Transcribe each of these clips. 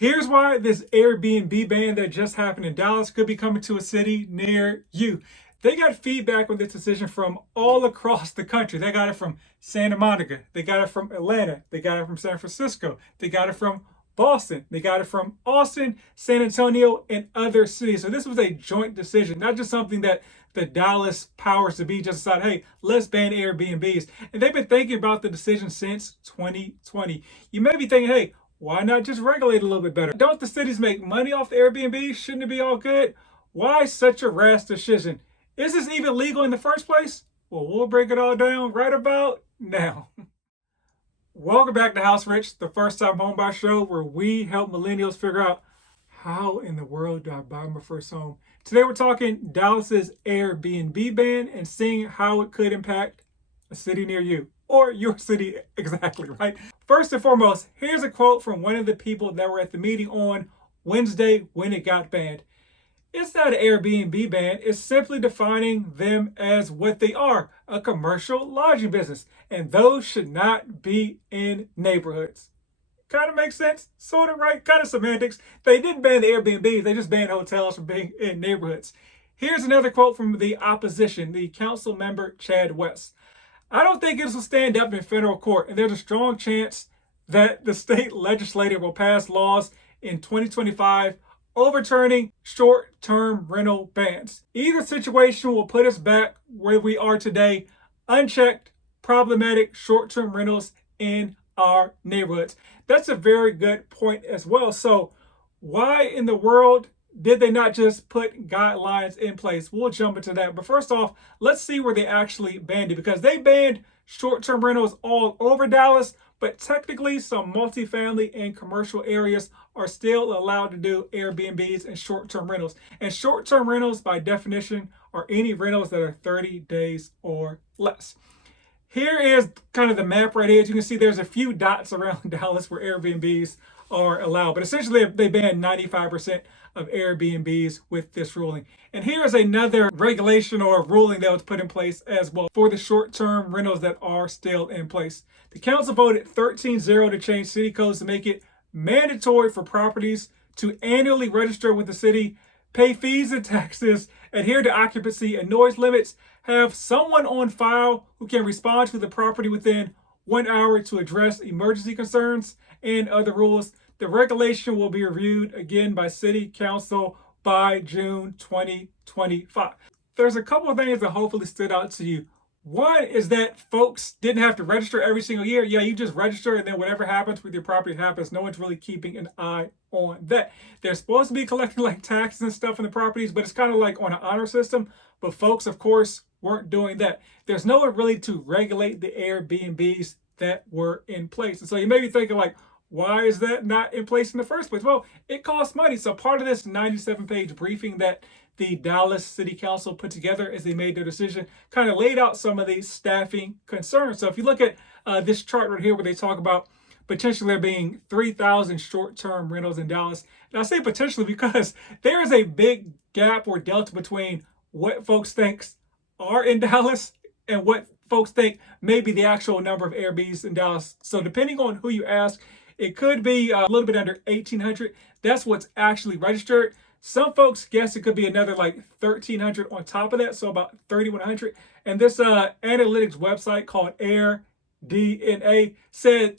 Here's why this Airbnb ban that just happened in Dallas could be coming to a city near you. They got feedback on this decision from all across the country. They got it from Santa Monica. They got it from Atlanta. They got it from San Francisco. They got it from Boston. They got it from Austin, San Antonio, and other cities. So this was a joint decision, not just something that the Dallas powers to be just decided, hey, let's ban Airbnbs. And they've been thinking about the decision since 2020. You may be thinking, hey, why not just regulate a little bit better? Don't the cities make money off the Airbnb? Shouldn't it be all good? Why such a rash decision? Is this even legal in the first place? Well, we'll break it all down right about now. Welcome back to House Rich, the first time homebuyer show where we help millennials figure out how in the world do I buy my first home. Today we're talking Dallas's Airbnb ban and seeing how it could impact a city near you. Or your city exactly, right? First and foremost, here's a quote from one of the people that were at the meeting on Wednesday when it got banned. It's not an Airbnb ban, it's simply defining them as what they are, a commercial lodging business. And those should not be in neighborhoods. Kind of makes sense, sort of, right? Kind of semantics. They didn't ban the Airbnbs, they just banned hotels from being in neighborhoods. Here's another quote from the opposition, the council member Chad West. I don't think this will stand up in federal court, and there's a strong chance that the state legislature will pass laws in 2025 overturning short-term rental bans. Either situation will put us back where we are today, unchecked, problematic short-term rentals in our neighborhoods. That's a very good point as well. So why in the world did they not just put guidelines in place? We'll jump into that. But first off, let's see where they actually banned it, because they banned short-term rentals all over Dallas, but technically some multifamily and commercial areas are still allowed to do Airbnbs and short-term rentals. And short-term rentals, by definition, are any rentals that are 30 days or less. Here is kind of the map right here. As you can see, there's a few dots around Dallas where Airbnbs are allowed, but essentially they banned 95% of Airbnbs with this ruling. And here is another regulation or ruling that was put in place as well for the short-term rentals that are still in place. The council voted 13-0 to change city codes to make it mandatory for properties to annually register with the city, pay fees and taxes, adhere to occupancy and noise limits, have someone on file who can respond to the property within 1 hour to address emergency concerns, and other rules. The regulation will be reviewed again by City Council by June 2025. There's a couple of things that hopefully stood out to you. One is that folks didn't have to register every single year. Yeah, you just register and then whatever happens with your property happens. No one's really keeping an eye on that. They're supposed to be collecting like taxes and stuff on the properties, but it's kind of like on an honor system. But folks, of course, weren't doing that. There's no one really to regulate the Airbnbs that were in place. And so you may be thinking like, why is that not in place in the first place? Well, it costs money. So part of this 97-page briefing that the Dallas City Council put together as they made their decision kind of laid out some of these staffing concerns. So if you look at this chart right here where they talk about potentially there being 3,000 short-term rentals in Dallas. And I say potentially because there is a big gap or delta between what folks think are in Dallas and what folks think may be the actual number of Airbnbs in Dallas. So depending on who you ask, it could be a little bit under 1,800. That's what's actually registered. Some folks guess it could be another like 1,300 on top of that, so about 3,100. And this analytics website called AirDNA said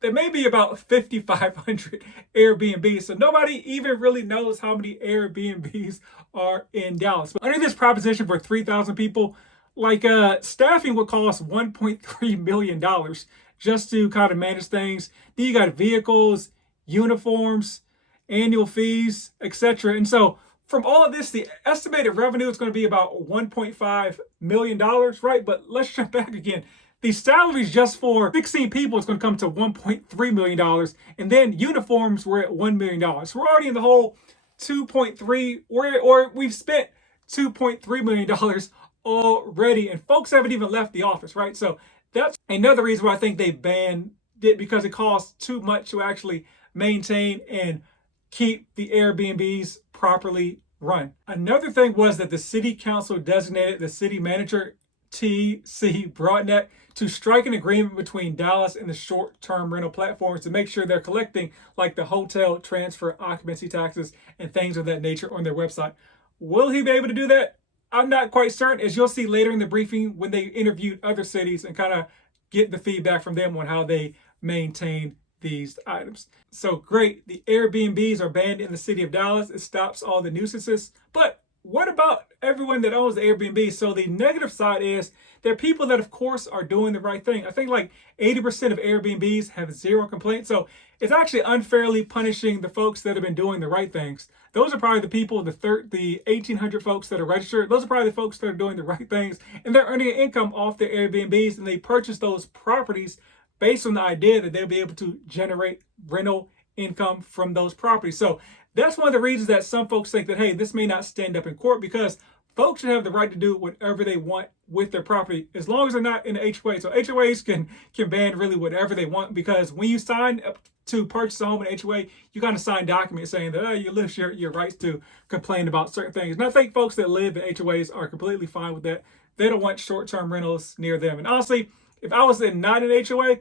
there may be about 5,500 Airbnbs. So nobody even really knows how many Airbnbs are in Dallas. But under this proposition for 3,000 people, like staffing would cost $1.3 million just to kind of manage things. Then you got vehicles, uniforms, annual fees, etc. And so from all of this, the estimated revenue is going to be about $1.5 million, right? But let's jump back again. The salaries just for 16 people is going to come to $1.3 million. And then uniforms were at $1 million. So we're already in the whole 2.3, or we've spent $2.3 million already. And folks haven't even left the office, right? So that's another reason why I think they banned it, because it costs too much to actually maintain and keep the Airbnbs properly run. Another thing was that the city council designated the city manager FTC Broadneck to strike an agreement between Dallas and the short-term rental platforms to make sure they're collecting like the hotel transfer occupancy taxes and things of that nature on their website. Will he be able to do that? I'm not quite certain, as you'll see later in the briefing when they interviewed other cities and kind of get the feedback from them on how they maintain these items. So great, the Airbnbs are banned in the city of Dallas. It stops all the nuisances. But what about everyone that owns the Airbnb? So the negative side is there are people that, of course, are doing the right thing. I think like 80% of Airbnbs have zero complaints. So it's actually unfairly punishing the folks that have been doing the right things. Those are probably the people, the 1,800 folks that are registered. Those are probably the folks that are doing the right things. And they're earning income off their Airbnbs, and they purchase those properties based on the idea that they'll be able to generate rental income from those properties. So that's one of the reasons that some folks think that, hey, this may not stand up in court, because folks should have the right to do whatever they want with their property as long as they're not in the HOA. So HOAs can ban really whatever they want, because when you sign up to purchase a home in HOA, you kind of sign documents saying that you lose your rights to complain about certain things. And I think folks that live in HOAs are completely fine with that. They don't want short-term rentals near them. And honestly, if I was not in HOA,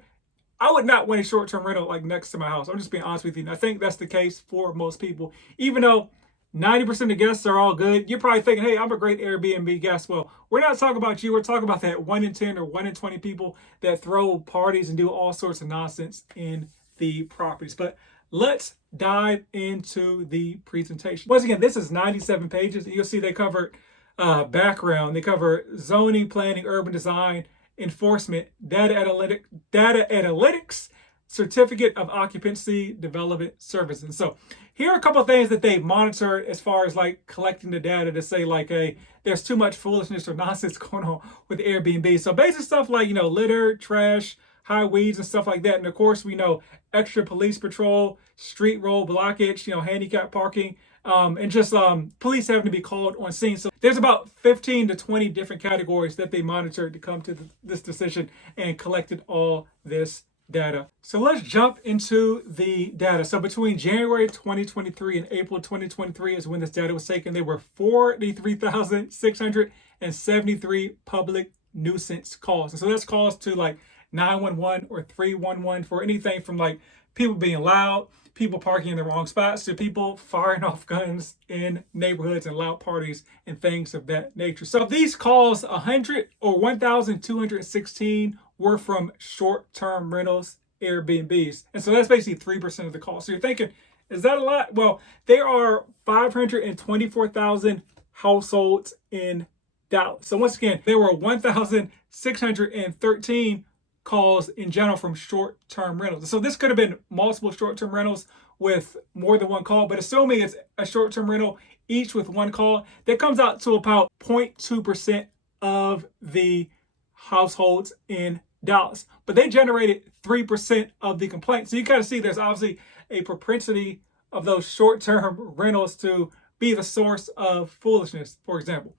I would not want a short-term rental like next to my house. I'm just being honest with you. And I think that's the case for most people. Even though 90% of guests are all good, you're probably thinking, hey, I'm a great Airbnb guest. Well, we're not talking about you. We're talking about that 1 in 10 or 1 in 20 people that throw parties and do all sorts of nonsense in the properties. But let's dive into the presentation. Once again, this is 97 pages. You'll see they covered background. They cover zoning, planning, urban design, enforcement, data analytics, certificate of occupancy, development services. So here are a couple of things that they monitor as far as like collecting the data to say like, hey, there's too much foolishness or nonsense going on with Airbnb. So basic stuff like, litter, trash, high weeds and stuff like that. And of course, we know extra police patrol, street roll blockage, handicap parking, and just police having to be called on scene. So there's about 15 to 20 different categories that they monitored to come to this decision and collected all this data. So let's jump into the data. So between January 2023 and April 2023 is when this data was taken. There were 43,673 public nuisance calls. And so that's calls to like 911 or 311 for anything from like people being loud, people parking in the wrong spots, to people firing off guns in neighborhoods and loud parties and things of that nature. So these calls, 1,216 were from short-term rentals, Airbnbs. And so that's basically 3% of the calls. So you're thinking, is that a lot? Well, there are 524,000 households in Dallas. So once again, there were 1,613 calls in general from short-term rentals. So this could have been multiple short-term rentals with more than one call, but assuming it's a short-term rental, each with one call, that comes out to about 0.2% of the households in Dallas. But they generated 3% of the complaints. So you kind of see there's obviously a propensity of those short-term rentals to be the source of foolishness, for example.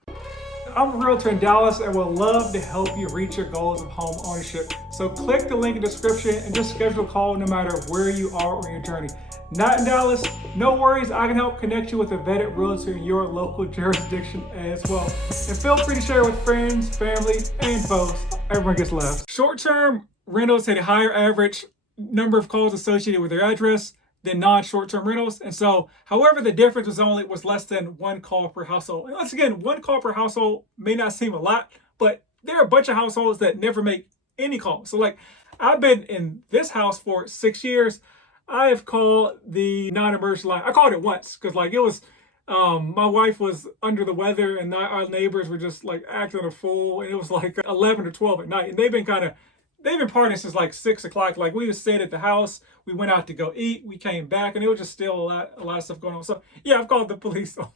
I'm a realtor in Dallas and would love to help you reach your goals of home ownership. So click the link in the description and just schedule a call no matter where you are on your journey. Not in Dallas? No worries, I can help connect you with a vetted realtor in your local jurisdiction as well. And feel free to share with friends, family, and foes. Everyone gets love. Short-term rentals had a higher average number of calls associated with their address than non-short-term rentals. And so, however, the difference was less than one call per household. And once again, one call per household may not seem a lot, but there are a bunch of households that never make any calls. So like, I've been in this house for 6 years. I have called the non-emergency line. I called it once because like it was, my wife was under the weather and our neighbors were just like acting a fool. And it was like 11 or 12 at night. And they've been partying since like 6 o'clock. Like we stayed at the house, we went out to go eat, we came back, and it was just still a lot of stuff going on. So yeah, I've called the police on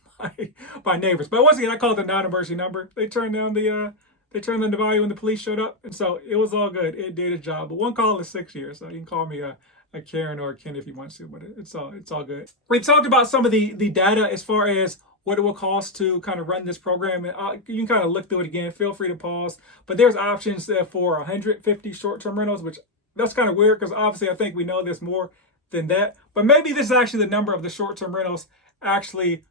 my neighbors. But once again, I called the non-emergency number. They turned down the volume when the police showed up, and so it was all good. It did its job. But one call is 6 years, so you can call me a Karen or a Ken if you want to, but it's all good. We talked about some of the data as far as what it will cost to kind of run this program. And you can kind of look through it again. Feel free to pause. But there's options for 150 short-term rentals, which that's kind of weird because obviously I think we know there's more than that. But maybe this is actually the number of the short-term rentals actually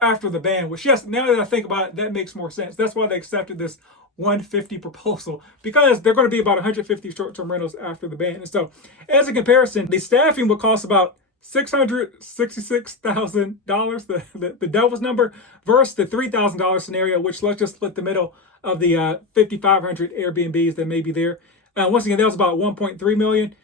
after the ban, which yes, now that I think about it, that makes more sense. That's why they accepted this 150 proposal, because they're going to be about 150 short-term rentals after the ban. And so as a comparison, the staffing would cost about $666,000, the devil's number, versus the $3,000 scenario, which let's just split the middle of the 5,500 Airbnbs that may be there. Once again, that was about 1.3 million.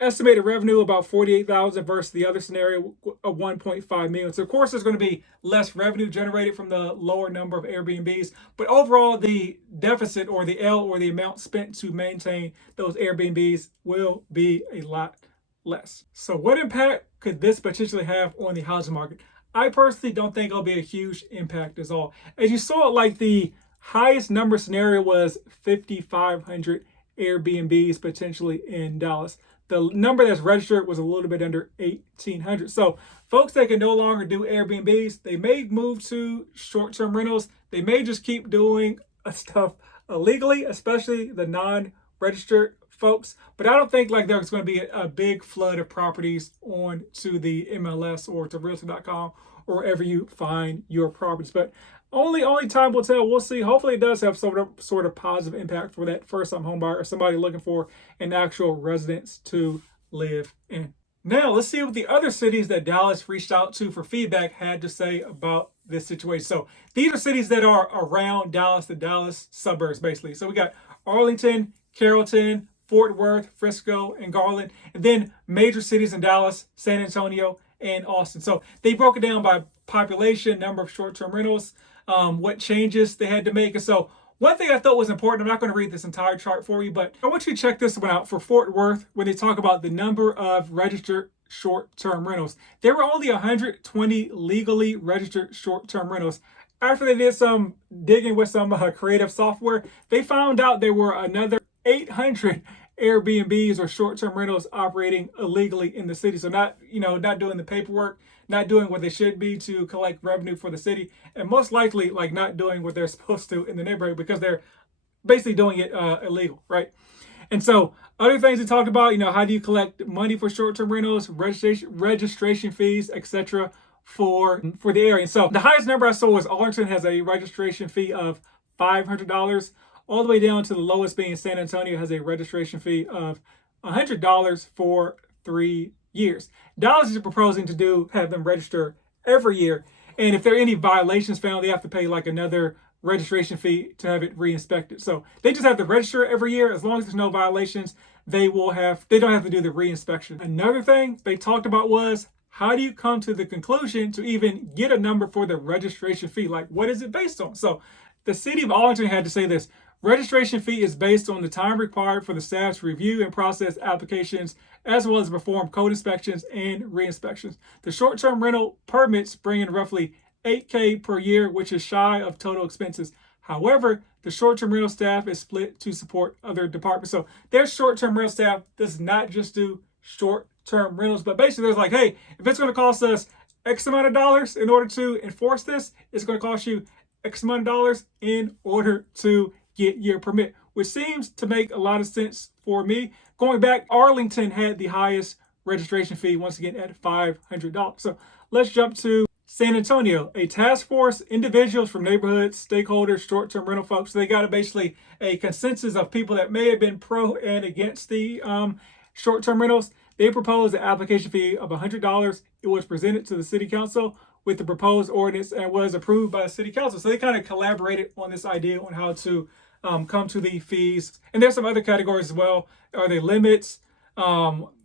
Estimated revenue about 48,000 versus the other scenario of 1.5 million. So of course there's going to be less revenue generated from the lower number of Airbnbs, but overall the deficit, or the L, or the amount spent to maintain those Airbnbs, will be a lot less. So what impact could this potentially have on the housing market? I personally don't think it'll be a huge impact at all. As you saw, like the highest number scenario was 5,500 Airbnbs potentially in Dallas. The number that's registered was a little bit under 1,800. So folks that can no longer do Airbnbs, they may move to short-term rentals. They may just keep doing stuff illegally, especially the non-registered folks. But I don't think like there's going to be a big flood of properties on to the MLS or to realtor.com or wherever you find your properties. But only time will tell. We'll see. Hopefully it does have sort of positive impact for that first-time home buyer or somebody looking for an actual residence to live in. Now let's see what the other cities that Dallas reached out to for feedback had to say about this situation. So these are cities that are around Dallas, the Dallas suburbs basically. So we got Arlington, Carrollton, Fort Worth, Frisco, and Garland, and then major cities in Dallas, San Antonio, and Austin. So they broke it down by population, number of short-term rentals, what changes they had to make. And so one thing I thought was important, I'm not going to read this entire chart for you, but I want you to check this one out for Fort Worth when they talk about the number of registered short-term rentals. There were only 120 legally registered short-term rentals. After they did some digging with some creative software, they found out there were another 800 Airbnbs or short-term rentals operating illegally in the city. So not doing the paperwork, not doing what they should be to collect revenue for the city, and most likely like not doing what they're supposed to in the neighborhood because they're basically doing it illegal, right? And so other things we talked about, how do you collect money for short-term rentals, registration fees, etc. for the area. And so the highest number I saw was Arlington has a registration fee of $500, all the way down to the lowest being San Antonio has a registration fee of $100 for 3 years. Dallas is proposing to have them register every year. And if there are any violations found, they have to pay like another registration fee to have it re-inspected. So they just have to register every year. As long as there's no violations, they don't have to do the re-inspection. Another thing they talked about was, how do you come to the conclusion to even get a number for the registration fee? Like, what is it based on? So the city of Arlington had to say this: registration fee is based on the time required for the staff to review and process applications, as well as perform code inspections and re-inspections. The short-term rental permits bring in roughly $8,000 per year, which is shy of total expenses. However, the short-term rental staff is split to support other departments. So their short-term rental staff does not just do short-term rentals, but basically there's like, hey, if it's going to cost us X amount of dollars in order to enforce this, it's going to cost you X amount of dollars in order to get your permit, which seems to make a lot of sense for me. Going back, Arlington had the highest registration fee, once again at $500. So let's jump to San Antonio. A task force, individuals from neighborhoods, stakeholders, short-term rental folks. So they got basically a consensus of people that may have been pro and against the short-term rentals. They proposed an application fee of $100. It was presented to the city council with the proposed ordinance and was approved by the city council. So they kind of collaborated on this idea on how to come to the fees. And there's some other categories as well. Are they limits,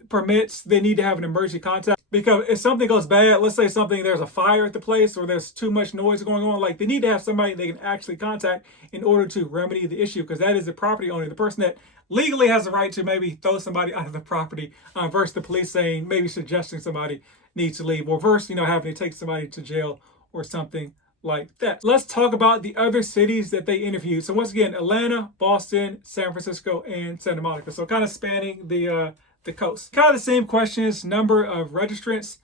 permits? They need to have an emergency contact, because if something goes bad, let's say there's a fire at the place or there's too much noise going on, like they need to have somebody they can actually contact in order to remedy the issue, because that is the property owner, the person that legally has the right to maybe throw somebody out of the property, versus the police saying, maybe suggesting somebody needs to leave, or versus having to take somebody to jail or something like that. Let's talk about the other cities that they interviewed. So once again, Atlanta, Boston, San Francisco, and Santa Monica. So kind of spanning the coast. Kind of the same questions, number of registrants,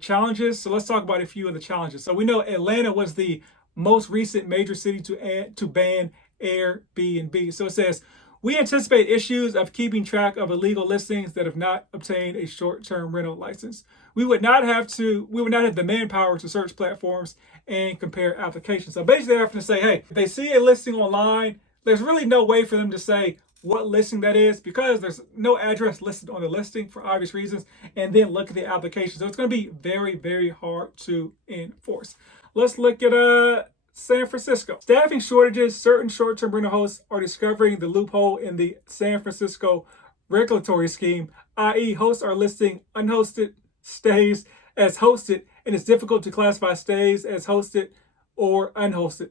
challenges. So let's talk about a few of the challenges. So we know Atlanta was the most recent major city to ban Airbnb. So it says, We anticipate issues of keeping track of illegal listings that have not obtained a short-term rental license. We would not have the manpower to search platforms and compare applications. So basically, they have to say, hey, if they see a listing online, there's really no way for them to say what listing that is because there's no address listed on the listing for obvious reasons, and then look at the application. So it's going to be very, very hard to enforce. Let's look at San Francisco. Staffing shortages. Certain short-term rental hosts are discovering the loophole in the San Francisco regulatory scheme, i.e. hosts are listing unhosted stays as hosted, and it's difficult to classify stays as hosted or unhosted.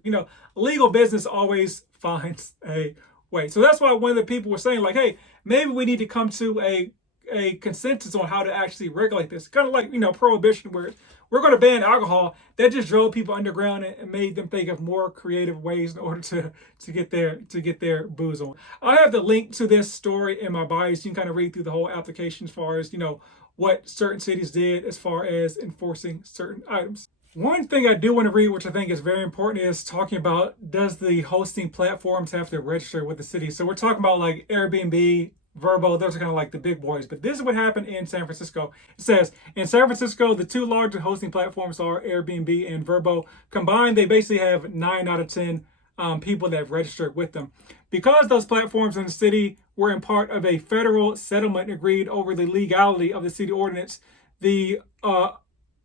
Legal business always finds a way. So that's why one of the people were saying, like, hey, maybe we need to come to a consensus on how to actually regulate this. Kind of like, prohibition, where we're going to ban alcohol. That just drove people underground and made them think of more creative ways in order to get their booze on. I have the link to this story in my bio, so you can kind of read through the whole application as far as, what certain cities did as far as enforcing certain items. One thing I do want to read, which I think is very important, is talking about, does the hosting platforms have to register with the city? So we're talking about like Airbnb, Vrbo, those are kind of like the big boys. But this is what happened in San Francisco. It says, in San Francisco, the two largest hosting platforms are Airbnb and Vrbo. Combined, they basically have 9 out of 10 people that have registered with them. Because those platforms in the city were in part of a federal settlement agreed over the legality of the city ordinance, the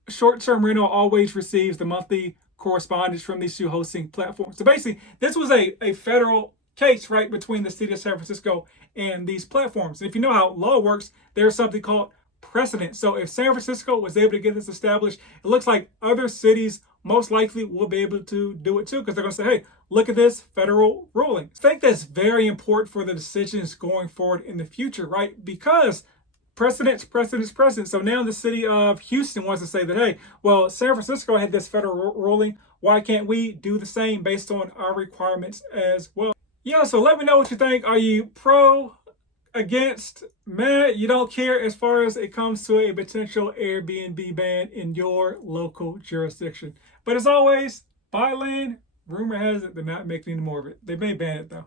short-term rental always receives the monthly correspondence from these two hosting platforms. So basically, this was a federal case, right, between the city of San Francisco and these platforms. And if you know how law works, there's something called precedent. So if San Francisco was able to get this established, it looks like other cities most likely will be able to do it too, because they're going to say, hey, look at this federal ruling. I think that's very important for the decisions going forward in the future, right? Because precedent. So now the city of Houston wants to say that, hey, well, San Francisco had this federal ruling. Why can't we do the same based on our requirements as well? Yeah, so let me know what you think. Are you pro, against, mad? You don't care as far as it comes to a potential Airbnb ban in your local jurisdiction. But as always, buy land. Rumor has it they're not making any more of it. They may ban it though.